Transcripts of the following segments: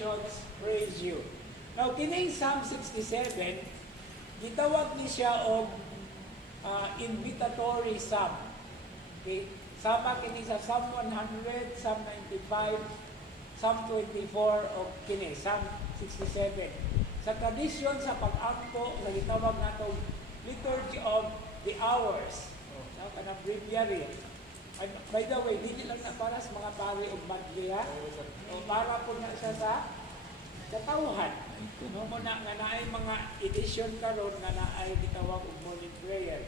nations praise you. Now, kining Psalm 67, gitawag ni siya og invitatory psalm. Okay? Sama kini sa Psalm 100, Psalm 95, Psalm 24, o kini, Psalm 67. Sa tradisyon sa pag-angko, na gitawag nato Liturgy of the Hours. Kanang breviary. And by the way, hindi lang na para sa mga pari o madliya. O para po na siya sa katawhan. No, muna nga naay mga edition karon nga naay gitawag og morning prayer.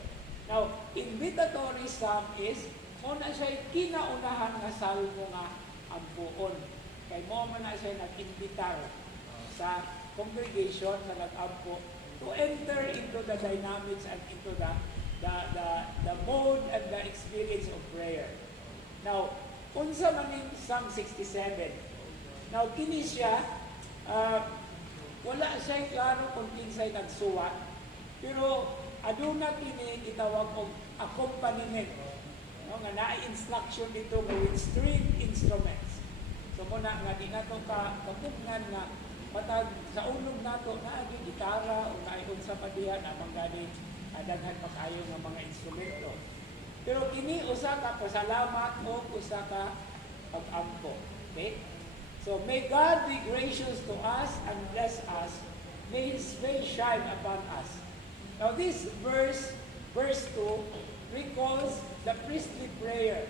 Now, invitatory psalm is muna siya kinaunahan nga salmo nga ampuon. Kay mo man na siya nag-imbitar sa congregation sa nag-ampo to enter into the dynamics and into the mode and the experience of prayer. Now, unsa man ning Psalm 67. Now, kini siya wala siya klaro kung kinsay nagsuwat, pero aduna kini gitawag og accompaniment, no, nga naay instruction dito with string instruments. So muna nga di nato kapugnan nga matag sa ulog nato naagi gitara o naay unsa pa diha namang gani daghan pa kayo nga mga instrumento. Pero kini usa ka pasalamat o usa ka pag-ampo. Okay? So may God be gracious to us and bless us. May His face shine upon us. Now this verse 2, recalls the priestly prayer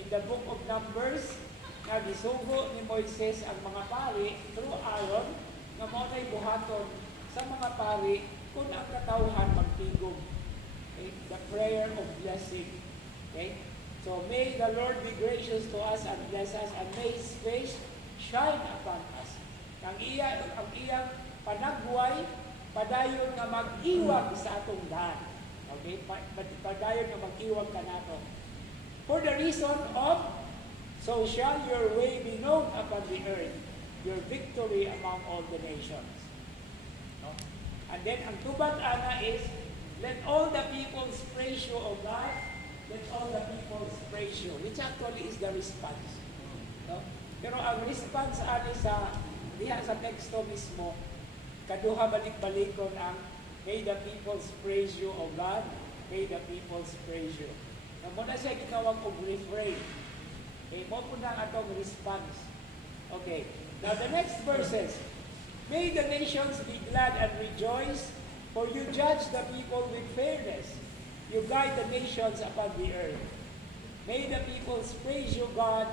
in the book of Numbers na gisugo ni Moises ang mga pari through Aaron nga mao nay buhaton sa mga pari kung ang katawhan magtigom. Okay? The prayer of blessing. Okay? So may the Lord be gracious to us and bless us, and may His face shine upon us. Ang iyang panagway, padayon nga mag-iwag sa atong daan. Okay? Padayon nga mag-iwag ka nato. For the reason of, so shall your way be known upon the earth, your victory among all the nations. No? And then, ang tubag ana is, let all the peoples praise you, O God. Let all the peoples praise you. Which actually is the response. No? Pero ang response ani sa diha sa teksto mismo, kaduha balik-balikon ang may the peoples praise you, O God. May the peoples praise you. Na muna siya gitawag og refrain. Okay, mo po na atong response. Okay. Now the next verses. May the nations be glad and rejoice, for you judge the people with fairness. You guide the nations upon the earth. May the peoples praise you, God.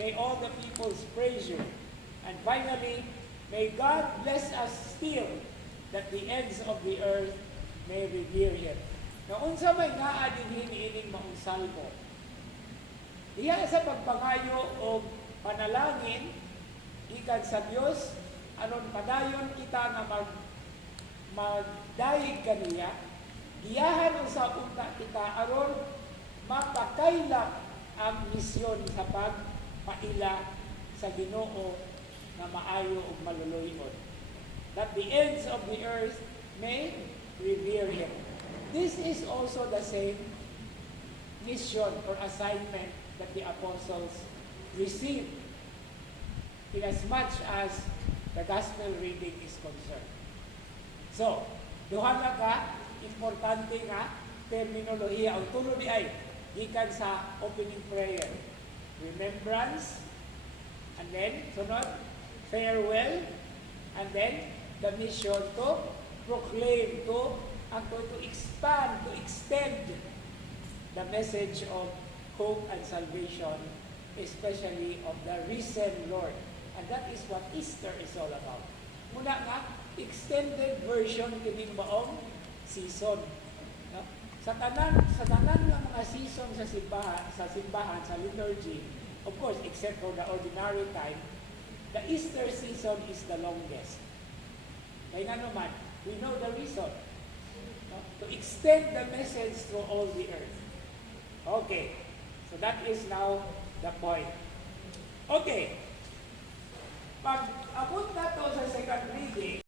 May all the peoples praise you. And finally, may God bless us still, that the ends of the earth may revere Him. Now, unsa may naa dinhi niining maong salmo? Diha sa pagpangayo o panalangin ikan sa Dios aron padayon kita nga magdayeg kaniya, diyahan sa unta kita aron mapakaylap ang misyon sa pagpaila sa Ginoo na maayo ug maluluyon, that the ends of the earth may revere Him. This is also the same mission or assignment that the apostles received, in as much as the gospel reading is concerned. So, duha na ka importante nga terminolohiya ang tulo di ay gikan sa opening prayer. Remembrance, and then sunod farewell, and then the mission to proclaim, to expand, to extend the message of hope and salvation, especially of the risen Lord. And that is what Easter is all about. Muna nga, extended version kining maong season. No? Sa tanan nga mga season sa simbahan, sa liturgy, of course, except for the ordinary time, the Easter season is the longest. Kaya nga naman, we know the reason. No? To extend the message through all the earth. Okay. So that is now the point. Okay. Pag abot na to sa second reading,